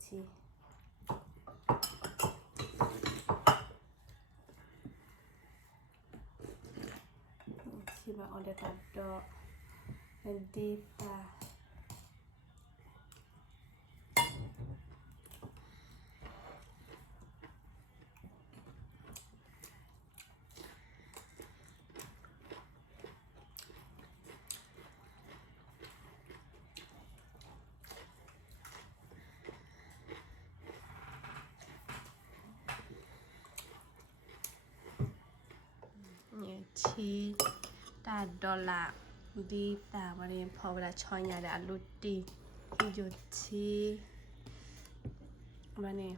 chi ba on the tado dita chi ta dollar đi ta mà đi phò là cho nhà đã lụt đi khi dù chi mà nè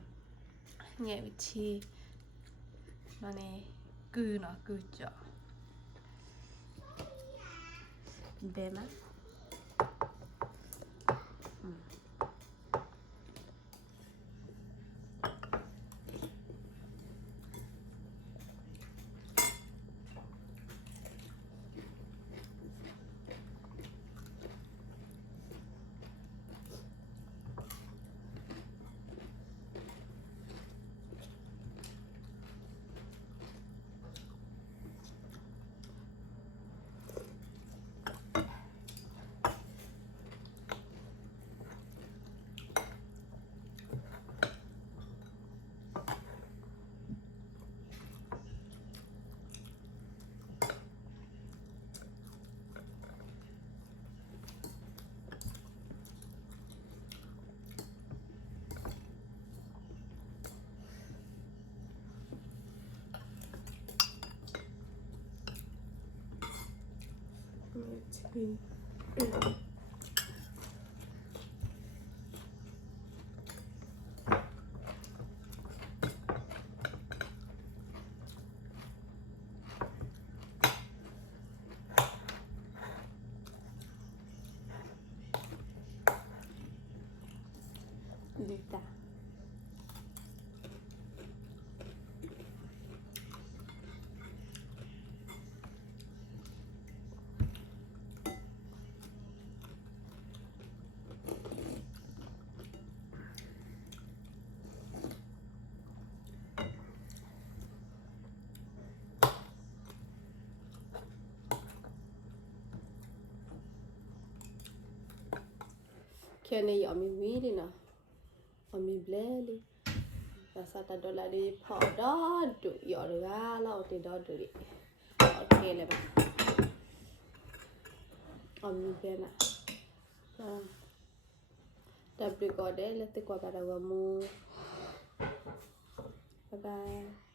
nhẹ vị chi mà nè cứ nó cứ cho bé má chi đi ta cái này ở mình đi nè ở mình ble đi và sao ta đôi là đi phò đó đủ giỏ được á lâu thì đó đủ đi ok này bạn ở mình ble nè đặc biệt có đấy là từ qua bà đầu vào mua bye bye